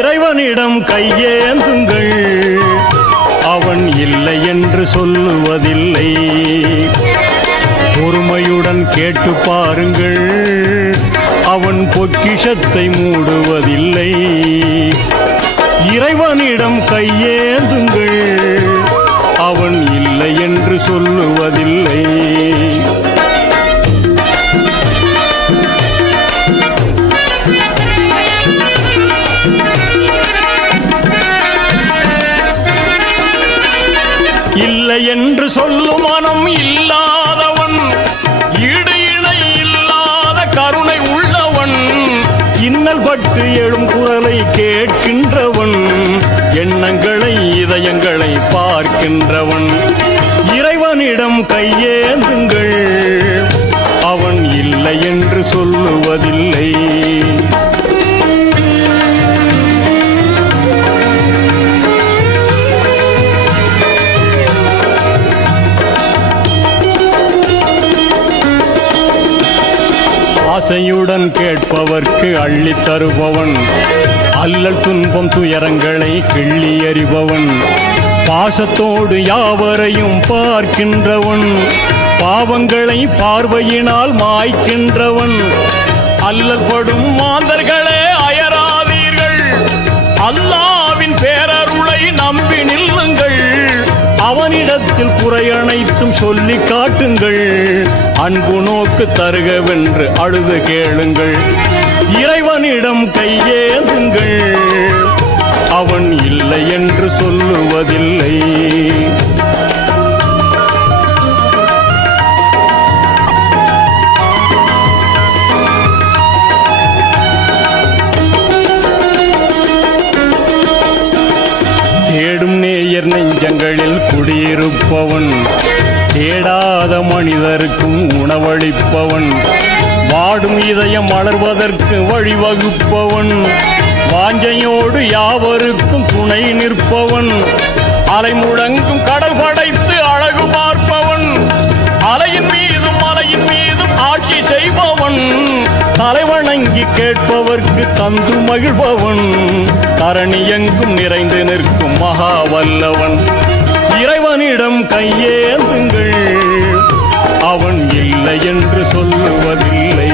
இறைவனிடம் கையேந்துங்கள், அவன் இல்லை என்று சொல்லுவதில்லை. பொறுமையுடன் கேட்டு பாருங்கள், அவன் பொக்கிஷத்தை மூடுவதில்லை. இறைவனிடம் கையேந்துங்கள், அவன் இல்லை என்று சொல்லுவதில்லை. இல்லை என்று சொல்லும் மனம் இல்லாதவன், ஈடு இணை இல்லாத கருணை உள்ளவன், இன்னல் பட்டு எழும் குரலை கேட்கின்றவன், எண்ணங்களை இதயங்களை பார்க்கின்றவன். இறைவனிடம் கையேந்துங்கள், அவன் இல்லை என்று சொல்லுவதில்லை. ஆசையுடன் கேட்பவர்க்கு அள்ளி தருபவன், அல்லல் துன்பம் துயரங்களை கிள்ளி எறிபவன், பாசத்தோடு யாவரையும் பார்க்கின்றவன், பாவங்களை பார்வையினால் மாய்க்கின்றவன். அல்லல் படும் மாந்தர்களே அயராதீர்கள், அல்லாவின் பேரருளை நம்பி நில்லுங்கள். அவனிடத்தில் குறையனைத்தும் சொல்லி காட்டுங்கள், அன்பு நோக்கு தருகவென்று அழுது கேளுங்கள். இறைவனிடம் கையேந்துங்கள், அவன் இல்லை என்று சொல்லுவதில்லை. தேடும் நேயர் நெஞ்சங்களில் குடியிருப்பவன், தேடாத மனிதருக்கும் உணவளிப்பவன், வாடும் இதயம் மலர்வதற்கு வழிவகுப்பவன், வாஞ்சையோடு யாவருக்கும் துணை நிற்பவன், அலை முழங்கும் கடல் படைத்து அழகு பார்ப்பவன், அலையின் மீதும் மலையின் மீதும் ஆட்சி செய்பவன், தலைவணங்கி கேட்பவர்க்கு தந்து மகிழ்பவன், தரணி எங்கும் நிறைந்து நிற்கும் மகா வல்லவன். இறைவனிடம் கையேந்துங்கள், அவன் இல்லை என்று சொல்லுவதில்லை.